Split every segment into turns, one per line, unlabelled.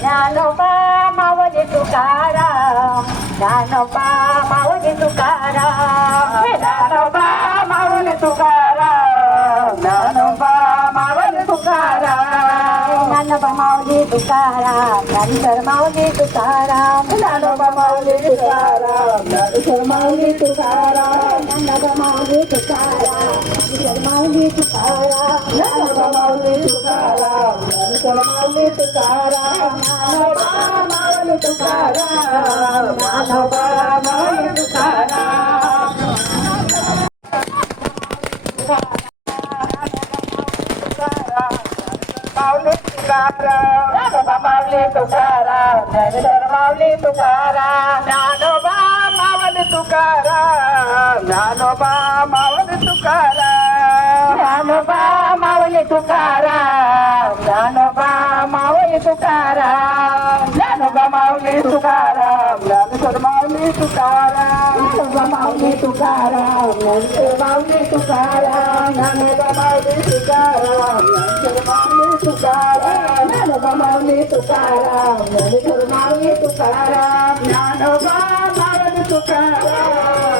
ज्ञानोबा मावली तुकाराम ज्ञानोबा मावली तुकाराम हे ज्ञानोबा मावली तुकाराम ज्ञानोबा मावली तुकाराम ज्ञानोबा मावली तुकाराम ज्ञानेश्वर मावली तुकाराम ज्ञानोबा मावली तुकाराम ज्ञानेश्वर मावली तुकाराम ज्ञानोबा मावली तुकाराम ज्ञानेश्वर मावली तुकाराम ज्ञानोबा मावली तुकाराम తుకారామ మానవ తుకారామ మానవ తుకారామ మౌలి తుకారా మౌలి తుకారా మౌలి తుకారా నానోబా మావలి తుకారా నానోబా तुकाराम ज्ञानोबा माऊली तुकाराम ज्ञानेश्वर माऊली तुकाराम ज्ञानोबा माऊली तुकाराम ज्ञानेश्वर माऊली तुकाराम ज्ञानोबा माऊली तुकाराम ज्ञानेश्वर माऊली तुकाराम ज्ञानोबा माऊली तुकाराम ज्ञानेश्वर माऊली तुकाराम ज्ञानोबा माऊली Tukaram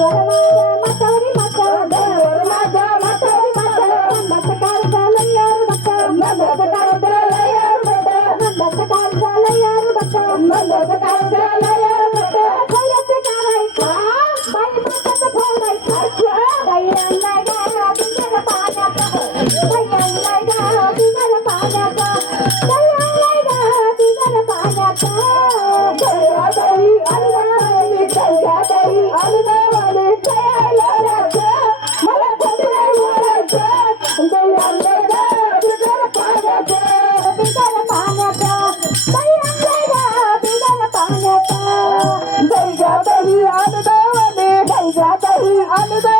Música Bye, bye.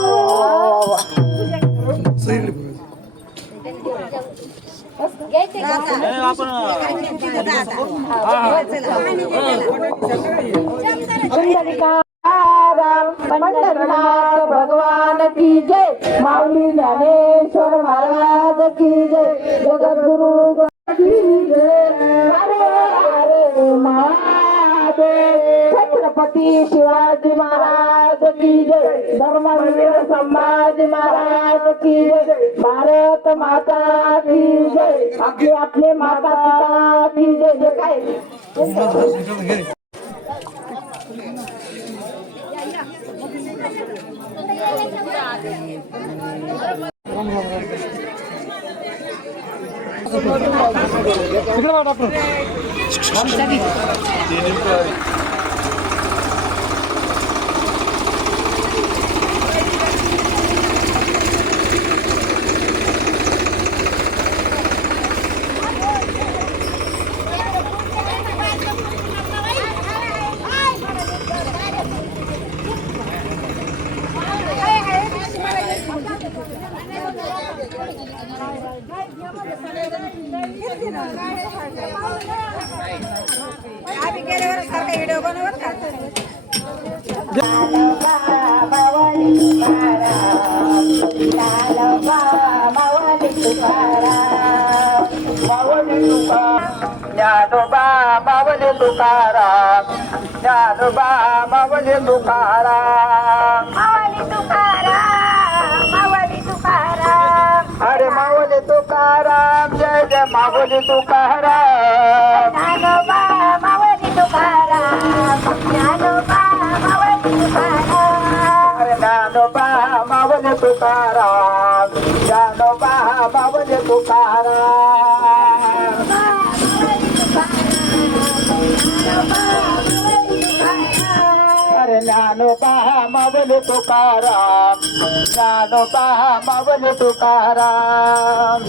Pandharnath भगवान की जय. माऊली ज्ञानेश्वर महाराज की जय. जगद्गुरु की जय. हरे हरे महादेव. छत्रपती शिवाजी महाराज की जय. धर्मवीर संभाजी महाराज की जय भारत माता की जय आपले आपले माता पिता की जय
आम्ही गेल्यावर सारखा व्हिडिओ बनवत
ज्ञानोबा मावले तुकाराम. ज्ञानोबा मावले तुकारा
मावले तुकाराम. ज्ञानोबा मावली तुकाराम. ज्ञानोबा मावली तुकाराम.
अरे ज्ञानोबा मावले तुकाराम. ज्ञानोबा मावले तुकाराम. अरे ज्ञानोबा मावले तुकाराम. ज्ञानोबा मावले तुकाराम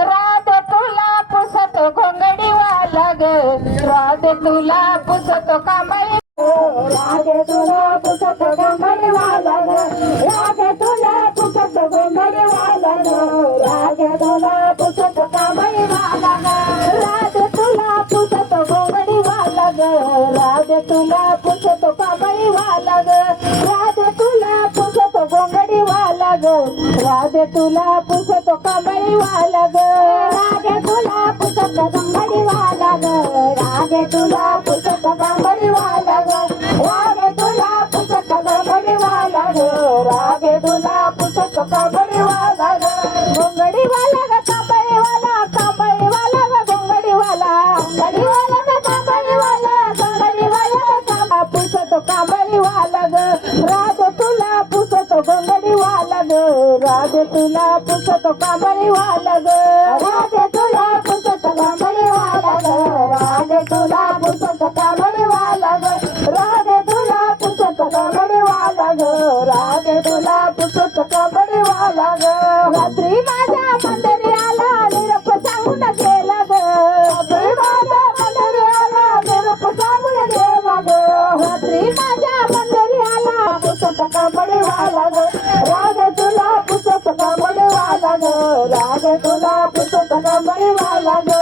राध तुला पुसत घोंगडी वालग राध तुला पुसत कांबळी
रागे तुला पुसत गोंधळी वाला ग. रागे तुला पुसत गोंधळी वाला ग. रागे तुला पुसत कांबळी वाला ग. राधे तुला पुसतो कांबळी वाला ग. रागे तुला पुसत गोंधळी वाला ग. रागे तुला पुसत कांबळी वाला ग. राग तुला पुसत कांबळी वाला ग. राग तुला पुसत कांबळी वाला ग. राग तुला पुसत कांबळी वाला ग. राग వాళ్ళను రాగతుల పుస్తకం వాళ్ళను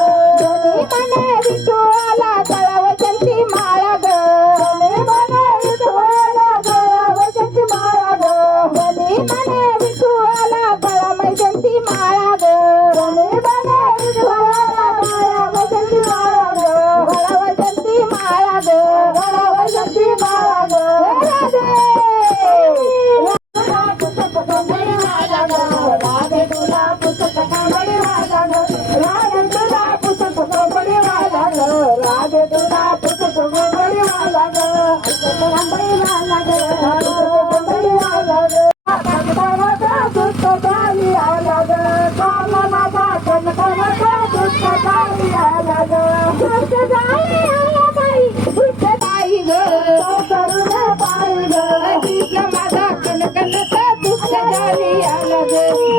झाली आला ग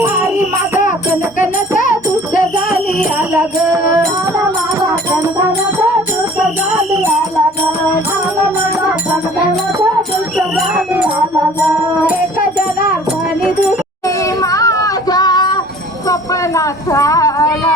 आई माझा कनकनचा दुष्ट झाली आला ग माझा कनकनचा दुष्ट झाली आला ग माझा कनकनचा दुष्ट झाली आला ग एक जनार्दनी दुष्टी माझ्या स्वप्नात आला.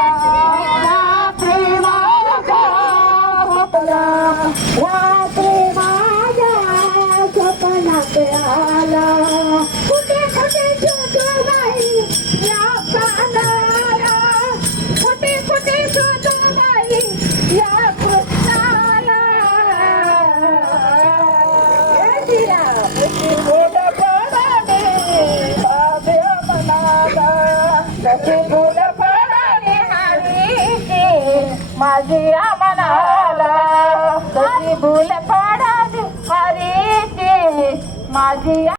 माझी आम्हाला कधी भूल पाडाली हरीची माझी